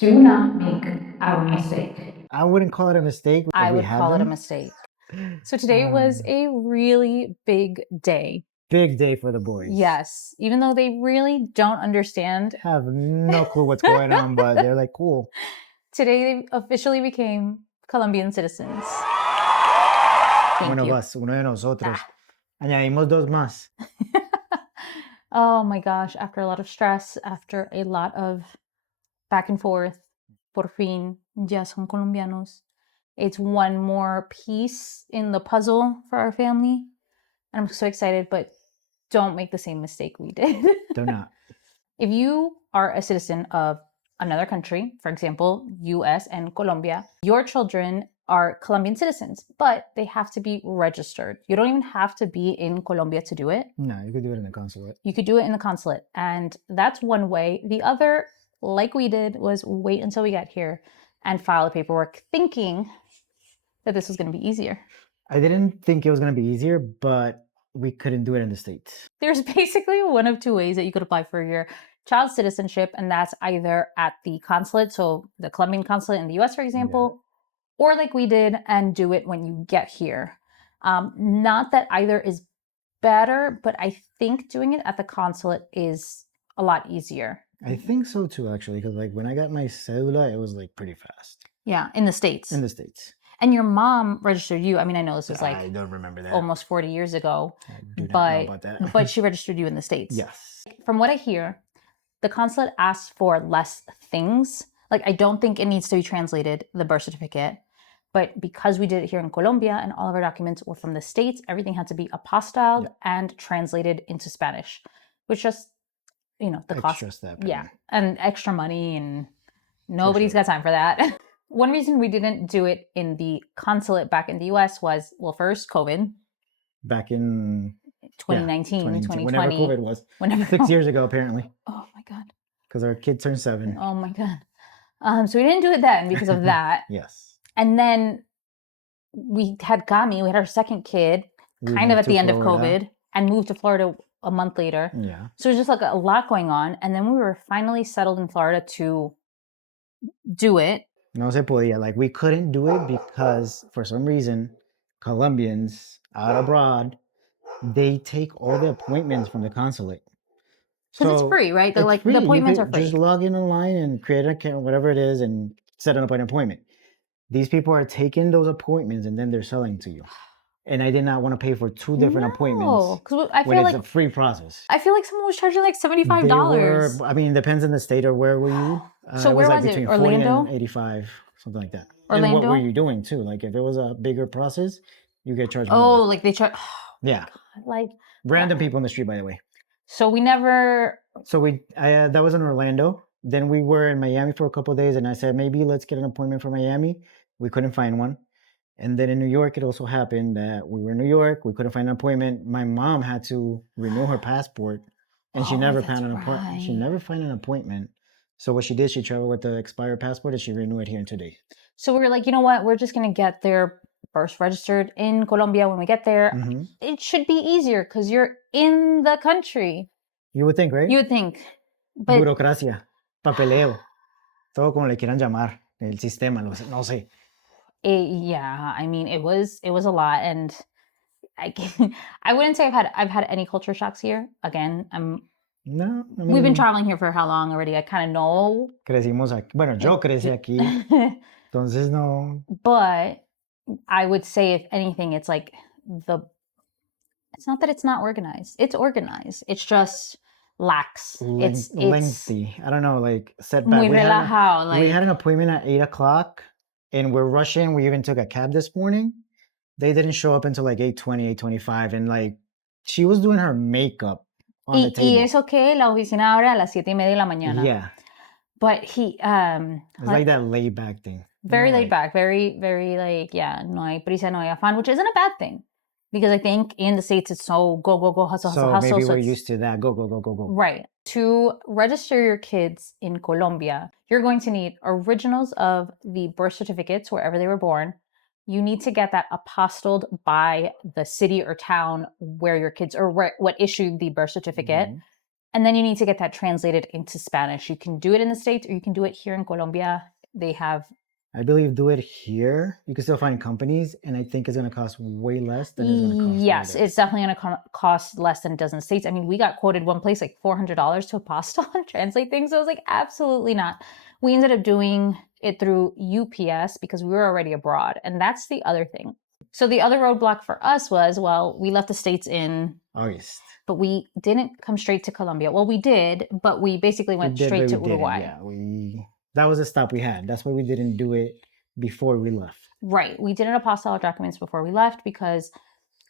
Do not make our mistake. I wouldn't call it a mistake. I would call it a mistake. So today was a really big day. Big day for the boys. Yes. Even though they really don't understand. Have no clue what's going on, but they're like, cool. Today they officially became Colombian citizens. Uno de nosotros. Añadimos dos más. Oh my gosh. After a lot of stress, after a lot of back and forth, por fin, ya son colombianos. It's one more piece in the puzzle for our family. And I'm so excited, but don't make the same mistake we did. Do not. If you are a citizen of another country, for example, US and Colombia, your children are Colombian citizens, but they have to be registered. You don't even have to be in Colombia to do it. No, you could do it in the consulate. You could do it in the consulate. And that's one way. The other, like we did, was wait until we got here and file the paperwork, thinking that this was going to be easier. I didn't think it was going to be easier, but we couldn't do it in the States. There's basically one of two ways that you could apply for your child's citizenship, and that's either at the consulate, so the Colombian consulate in the US, for example, or like we did and do it when you get here. Not that either is better, but I think doing it at the consulate is a lot easier. I think so too, actually, because like when I got my cédula, it was like pretty fast. Yeah, in the States. In the States. And your mom registered you. I mean, I know this was like I don't remember that. Almost 40 years ago. I do not know about that. But she registered you in the States. Yes. From what I hear, the consulate asks for less things. Like, I don't think it needs to be translated, the birth certificate. But because we did it here in Colombia and all of our documents were from the States, everything had to be apostilled and translated into Spanish, which just, the extra cost. Step. Yeah. And extra money, and nobody's got time for that. One reason we didn't do it in the consulate back in the US was, well, first, COVID. Back in 2019, 2020. Whenever COVID was. 6 years ago, apparently. Oh, my God. Because our kid turned 7. Oh, my God. So we didn't do it then because of that. Yes. And then we had Gami. We had our second kid kind of at the end of COVID and moved to Florida a month later. Yeah. So it was just like a lot going on. And then we were finally settled in Florida to do it. No se podía. Like, we couldn't do it because, for some reason, Colombians out abroad, they take all the appointments from the consulate. Because it's free, right? They're like, the appointments are free. Just log in online and create an account, whatever it is, and set up an appointment. These people are taking those appointments and then they're selling to you. And I did not want to pay for 2 different appointments I feel when it's a free process. I feel like someone was charging like $75. I mean, it depends on the state or where were you. So where was it? Between Orlando? 40 and 85, something like that. Orlando? And what were you doing too? Like if it was a bigger process, you get charged more. Oh, like they charge. Yeah. God, like random people in the street, by the way. So we never. So that was in Orlando. Then we were in Miami for a couple of days, and I said maybe let's get an appointment for Miami. We couldn't find one. And then in New York, it also happened that we were in New York. We couldn't find an appointment. My mom had to renew her passport, and she never found an appointment. She never found an appointment. So what she did, she traveled with the expired passport, and she renewed it here in 2 days. So we were like, you know what? We're just gonna get their birth registered in Colombia when we get there. Mm-hmm. It should be easier because you're in the country. You would think, right? You would think. But burocracia, papeleo, todo como le quieran llamar, el sistema, no sé. Yeah, I mean, it was a lot, and I wouldn't say I've had any culture shocks here. Again, No, I mean, we've been traveling here for how long already? I kind of know. Crecimos aquí. Bueno, yo crecí aquí. Entonces no. But I would say, if anything, it's like it's not that it's not organized. It's organized. It's just lax. It's lengthy. I don't know, like setback. Muy relajado. We had an appointment at 8:00 and we're rushing. We even took a cab this morning. They didn't show up until like 8:20, 8:25. And like, she was doing her makeup on the table. Y eso que la oficina abre a las 7:30 de la mañana. Yeah. But he, it's like that laid back thing. Very laid back. Very, very like, yeah, no hay prisa, no hay afán, which isn't a bad thing. Because I think in the States, it's so go, hustle, so hustle. Maybe we're used to that. Go. Right. To register your kids in Colombia, you're going to need originals of the birth certificates wherever they were born. You need to get that apostilled by the city or town where your kids, or what issued the birth certificate. Mm-hmm. And then you need to get that translated into Spanish. You can do it in the States or you can do it here in Colombia. They have... I believe do it here. You can still find companies, and I think it's going to cost way less than it's going to cost. Yes, it's definitely going to cost less than it does in the States. I mean, we got quoted one place like $400 to apostille and translate things. So I was like, absolutely not. We ended up doing it through UPS because we were already abroad. And that's the other thing. So the other roadblock for us was, well, we left the States in August. But we didn't come straight to Colombia. Well, we did, but we basically went straight to Uruguay. Yeah, that was a stop we had. That's why we didn't do it before we left. Right. We didn't apostille our documents before we left because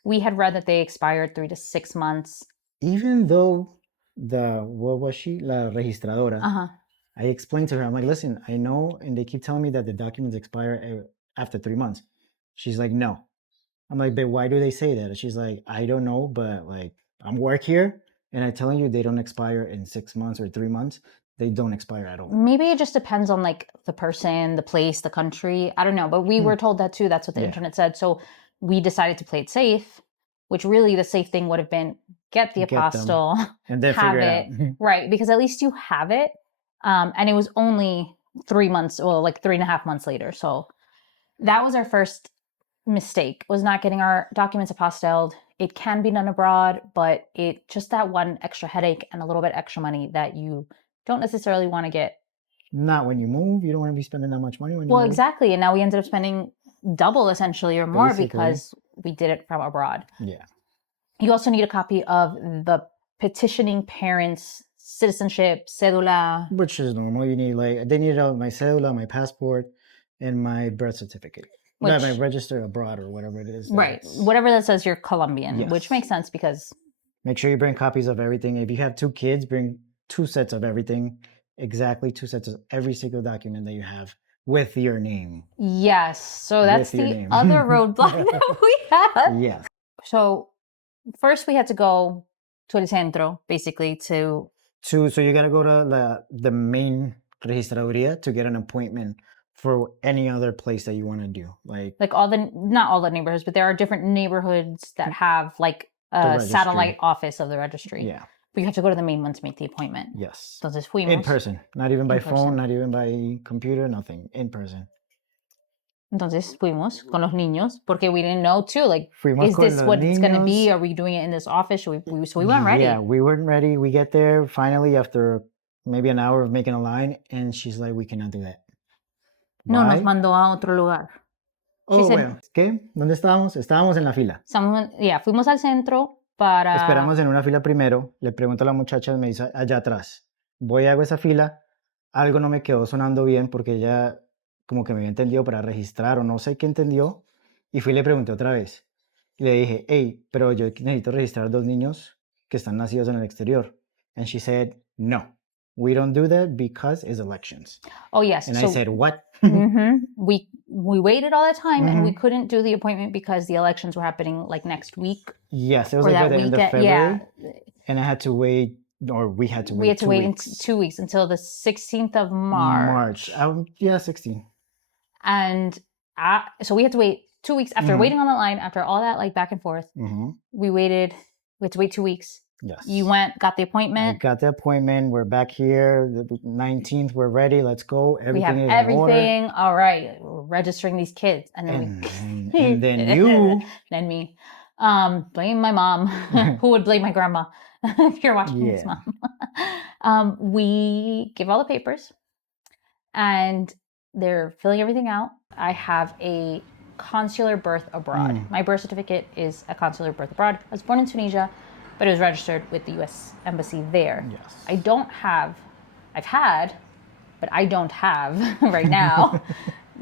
we had read that they expired 3 to 6 months. Even though what was she? La registradora. I explained to her, I'm like, listen, I know, and they keep telling me that the documents expire after 3 months. She's like, no. I'm like, but why do they say that? She's like, I don't know, but like, I'm work here, and I'm telling you, they don't expire in 6 months or 3 months. They don't expire at all. Maybe it just depends on like the person, the place, the country. I don't know, but we were told that too. That's what the internet said. So we decided to play it safe, which really the safe thing would have been get the apostille and then have figure it it out. Right, because at least you have it. And it was only 3 months, well, like 3.5 months later. So that was our first mistake, was not getting our documents apostilled. It can be done abroad, but it just that one extra headache and a little bit extra money that you don't necessarily want to get. Not when you move. You don't want to be spending that much money when you move. Well, exactly. And now we ended up spending double essentially or more because we did it from abroad. Yeah. You also need a copy of the petitioning parents' citizenship, cédula. Which is normal. You need they needed my cédula, my passport, and my birth certificate. My register abroad or whatever it is. Right. Whatever that says you're Colombian, which makes sense because... Make sure you bring copies of everything. If you have 2 kids, bring 2 sets of everything. Exactly 2 sets of every single document that you have with your name. Yes. So that's the other roadblock that we have. Yes. So first we had to go to El Centro, basically to... So you got to go to the main Registraduría to get an appointment for any other place that you want to do. Like not all the neighborhoods, but there are different neighborhoods that have like a satellite office of the registry. Yeah. But you have to go to the main one to make the appointment. Yes. Entonces fuimos. In person. Not even by phone, not even by computer, nothing. In person. Entonces fuimos con los niños porque we didn't know too. Like, fuimos is this what it's going to be? Are we doing it in this office? So we weren't ready. Yeah, we weren't ready. We get there finally after maybe an hour of making a line, and she's like, we cannot do that. No, nos mandó a otro lugar. Bueno. ¿Qué? ¿Dónde estábamos? Estábamos en la fila. Fuimos al centro para... Esperamos en una fila primero. Le pregunto a la muchacha, me dice, allá atrás. Voy a esa fila. Algo no me quedó sonando bien porque ella como que me había entendido para registrar o no sé qué entendió. Y fui y le pregunté otra vez. Y le dije, hey, pero yo necesito registrar 2 niños que están nacidos en el exterior. And she said, no. We don't do that because it's elections. Oh, yes. And I said, what? We waited all that time and we couldn't do the appointment because the elections were happening like next week. Yes, it was like by the end of February. Yeah. And I had to wait, or we had to wait 2 weeks. We had to wait 2 weeks until the 16th of March. 16. And so we had to wait 2 weeks after waiting on the line, after all that like back and forth. We had to wait 2 weeks. Yes. You went, got the appointment. I got the appointment. We're back here. The 19th, we're ready. Let's go. Everything is everything. In order. All right. We're registering these kids. And then and then you. Then me. Blame my mom. Who would blame my grandma if you're watching this, Mom? We give all the papers. And they're filling everything out. I have a consular birth abroad. My birth certificate is a consular birth abroad. I was born in Tunisia, but it was registered with the U.S. Embassy there. Yes. I've had, but I don't have right now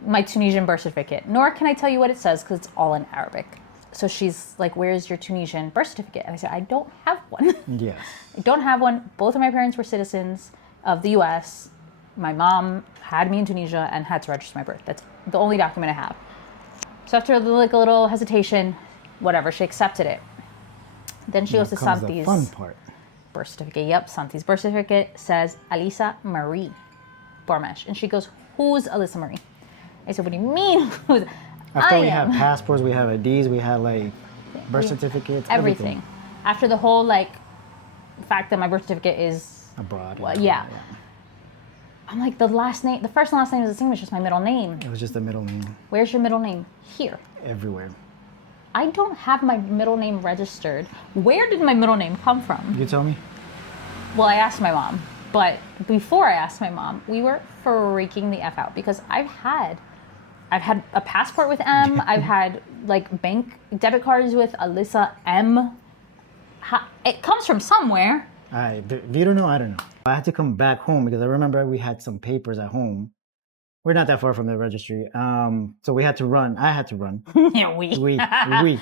my Tunisian birth certificate, nor can I tell you what it says because it's all in Arabic. So she's like, where's your Tunisian birth certificate? And I said, I don't have one. Yes. I don't have one. Both of my parents were citizens of the U.S. My mom had me in Tunisia and had to register my birth. That's the only document I have. So after like a little hesitation, whatever, she accepted it. Then she goes to Santi's fun part. Birth certificate. Yep, Santi's birth certificate says Alisa Marie Bormesh. And she goes, who's Alisa Marie? I said, what do you mean? After we have passports, we have IDs, we have like birth certificates, everything. After the whole like fact that my birth certificate is abroad. well, yeah. I'm like, the first and last name is the same. It's just my middle name. It was just the middle name. Where's your middle name? Here. Everywhere. I don't have my middle name registered. Where did my middle name come from? You tell me. Well, I asked my mom, but before I asked my mom, we were freaking the F out because I've had a passport with M. I've had like bank debit cards with Alyssa M. It comes from somewhere. If you don't know, I don't know. I had to come back home because I remember we had some papers at home. We're not that far from the registry. So we had to run. I had to run. Yeah, we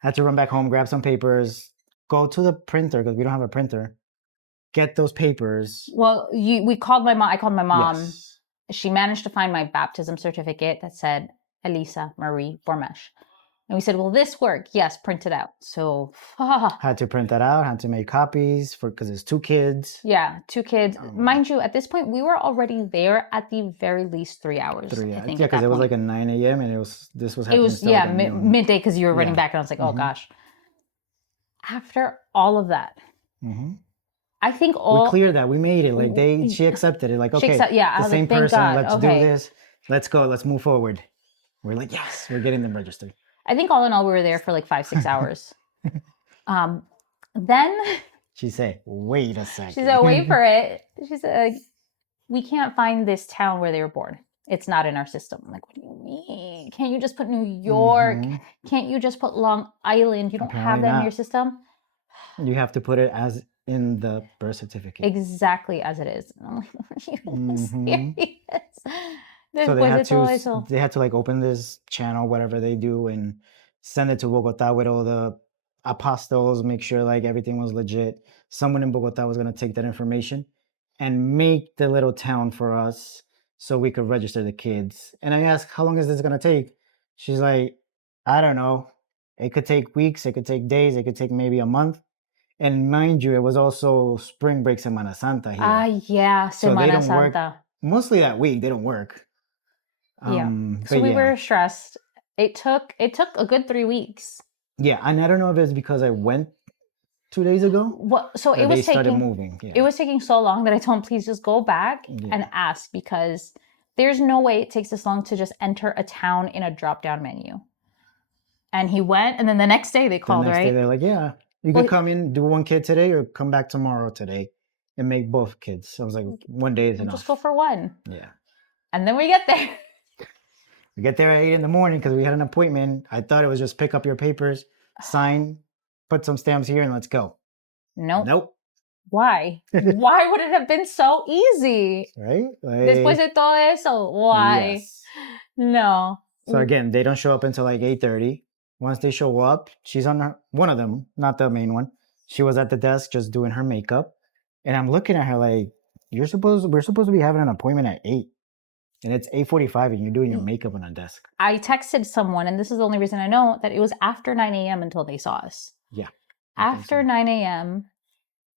had to run back home, grab some papers, go to the printer because we don't have a printer. Get those papers. Well, I called my mom. Yes. She managed to find my baptism certificate that said Elisa Marie Bormesh. And we said, will this work? Yes, print it out. So, had to print that out, had to make copies because it's 2 kids. Yeah, 2 kids. Mind you, at this point, we were already there at the very least 3 hours. 3 hours. I think, yeah, because it was like at 9 a.m. and this was happening. It was, yeah, midday because you were running back and I was like, oh gosh. After all of that, I think we cleared that. We made it. Like she accepted it. Like, okay, the same person. God. Let's do this. Let's go. Let's move forward. We're like, yes, we're getting them registered. I think all in all, we were there for like 5-6 hours. Then she said, wait a second. She said, wait for it. She said, we can't find this town where they were born. It's not in our system. I'm like, what do you mean? Can't you just put New York? Can't you just put Long Island? You don't have that in your system? You have to put it as in the birth certificate. Exactly as it is. And I'm like, are you serious? So they had to like open this channel, whatever they do, and send it to Bogota with all the apostles, make sure like everything was legit. Someone in Bogota was going to take that information and make the little town for us so we could register the kids. And I asked, how long is this going to take? She's like, I don't know. It could take weeks. It could take days. It could take maybe a month. And mind you, it was also spring break Semana Santa here. Yeah, Semana Santa. Work, mostly that week, they don't work. So we were stressed. It took a good 3 weeks. Yeah, and I don't know if it's because I went 2 days ago. Well, so it was started moving. Yeah. It was taking so long that I told him, please just go back and ask, because there's no way it takes this long to just enter a town in a drop-down menu. And he went, and then the next day they called, right? The next day they're like, yeah, you could come in, do 1 kid today, or come back tomorrow today and make both kids. So I was like, 1 day is enough. Just go for 1. Yeah. And then we get there. We get there at 8 a.m. because we had an appointment. I thought it was just pick up your papers, sign, put some stamps here, and let's go. Nope. Why? Why would it have been so easy? Right? Después de todo eso, why? Yes. No. So again, they don't show up until like 8:30. Once they show up, she's on one of them, not the main one. She was at the desk just doing her makeup. And I'm looking at her like, we're supposed to be having an appointment at 8. And it's 8:45 and you're doing your makeup on a desk. I texted someone, and this is the only reason I know, that it was after 9 a.m. until they saw us. Yeah. After 9 a.m.,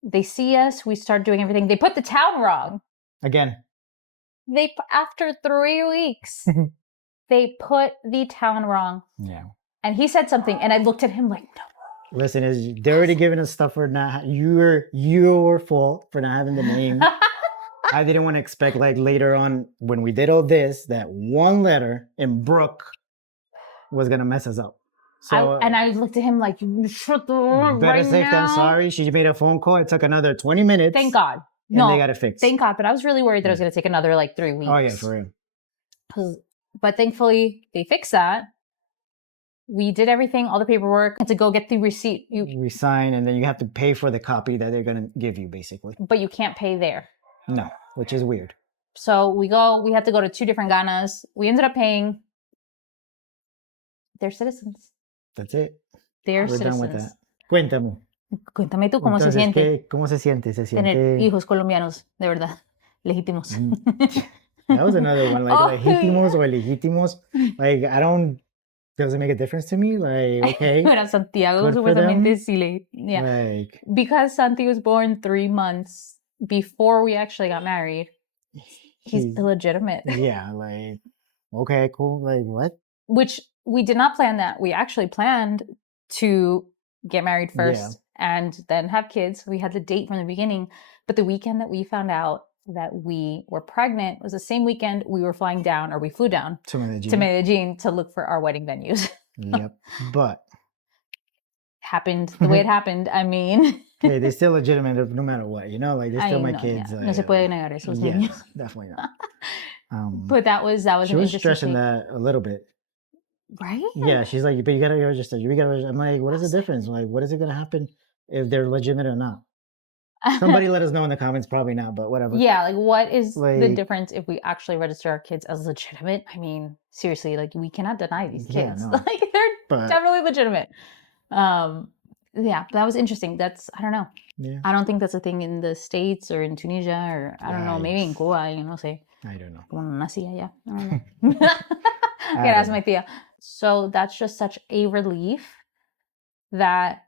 they see us, we start doing everything. They put the town wrong. Again. After 3 weeks, they put the town wrong. Yeah. And he said something, and I looked at him like, no. Listen, they're already giving us stuff for not, your fault for not having the name. I didn't want to expect like later on when we did all this, that 1 letter in Brooke was going to mess us up. So I looked at him like, you shut the door better right safe now. than sorry. She made a phone call. It took another 20 minutes. Thank God. And they got it fixed. Thank God. But I was really worried that it was going to take another like 3 weeks. Oh yeah, for real. But thankfully they fixed that. We did everything, all the paperwork, and to go get the receipt. We sign, and then you have to pay for the copy that they're going to give you, basically. But you can't pay there. No, which is weird. So we had to go to 2 different Ganas. We ended up paying. They're citizens. That's it. We're citizens. Done with that. Cuéntame tú cómo se siente. ¿Cómo se siente? Tener hijos colombianos, de verdad, legítimos. That was another one, like legítimos or ilegítimos. Like doesn't make a difference to me. Like, okay. Bueno, Santiago supuestamente sí yeah. Like, because Santi was born 3 months before we actually got married, he's illegitimate. Yeah, like, okay, cool. Like, what? Which we did not plan that. We actually planned to get married first and then have kids. We had the date from the beginning, but the weekend that we found out that we were pregnant was the same weekend we were flying down, or we flew down to Medellin. to Medellin to look for our wedding venues. Yep. But happened the way it happened. I mean, hey, they're still legitimate no matter what, you know, like they're still my kids. No se puede negar esos niños. Yes, definitely not. But that was she an was interesting stressing take. that a little bit. Right? Yeah, she's like, but you gotta register. You gotta register. I'm like, what is the difference? Like, what is it gonna happen if they're legitimate or not? Somebody let us know in the comments. Probably not, but whatever. Yeah, like what is the difference if we actually register our kids as legitimate? I mean, seriously, like we cannot deny these kids. No. Like they're definitely legitimate. Yeah, that was interesting. That's, I don't know. Yeah. I don't think that's a thing in the States or in Tunisia, or I don't know, maybe in Cuba, you know, say. I don't know. Como no nací allá. I don't know. I gotta ask my tia. So that's just such a relief that,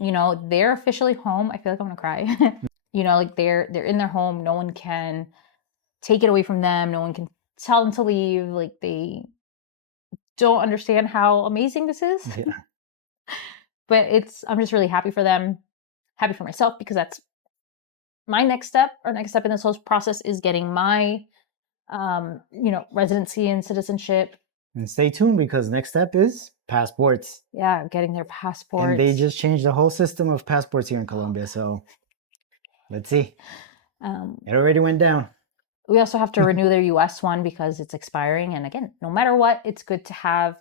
you know, they're officially home. I feel like I'm gonna cry. You know, like they're in their home. No one can take it away from them. No one can tell them to leave. Like they don't understand how amazing this is. Yeah. But I'm just really happy for them. Happy for myself, because that's my next step. Our next step in this whole process is getting my, you know, residency and citizenship. And stay tuned, because next step is passports. Yeah, getting their passports. And they just changed the whole system of passports here in Colombia. So let's see. It already went down. We also have to renew their US one because it's expiring. And again, no matter what, it's good to have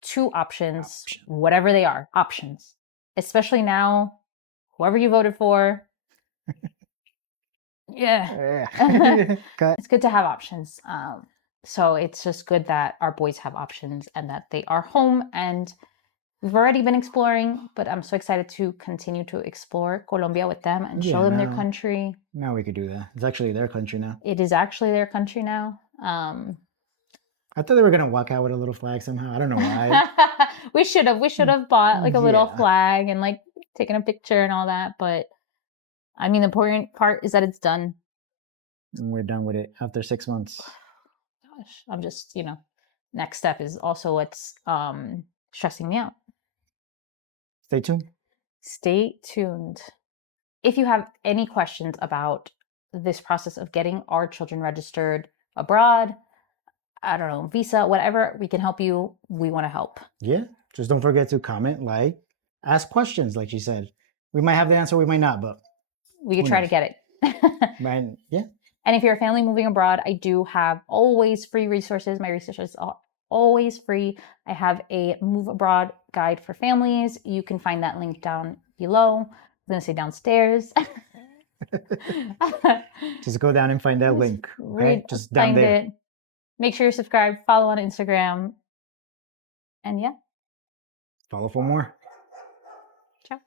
two options, whatever they are, options. Especially now, whoever you voted for. Yeah. It's good to have options. So it's just good that our boys have options and that they are home. And we've already been exploring, but I'm so excited to continue to explore Colombia with them and show them their country. Now we could do that. It's actually their country now. It is actually their country now. I thought they were gonna walk out with a little flag somehow. I don't know why. We should have bought like a little flag and like taken a picture and all that. But I mean, the important part is that it's done. And we're done with it after 6 months. Gosh, I'm just, you know, next step is also what's stressing me out. Stay tuned. Stay tuned. If you have any questions about this process of getting our children registered abroad, I don't know, visa, whatever, we can help you. We want to help. Yeah. Just don't forget to comment, like, ask questions, like she said. We might have the answer, we might not, but we could try to get it. Right. Yeah. And if you're a family moving abroad, I do have always free resources. My resources are always free. I have a move abroad guide for families. You can find that link down below. I'm going to say downstairs. Just go down and find that link. Okay? Just down there. It. Make sure you're subscribed. Follow on Instagram. And yeah. Follow for more. Ciao.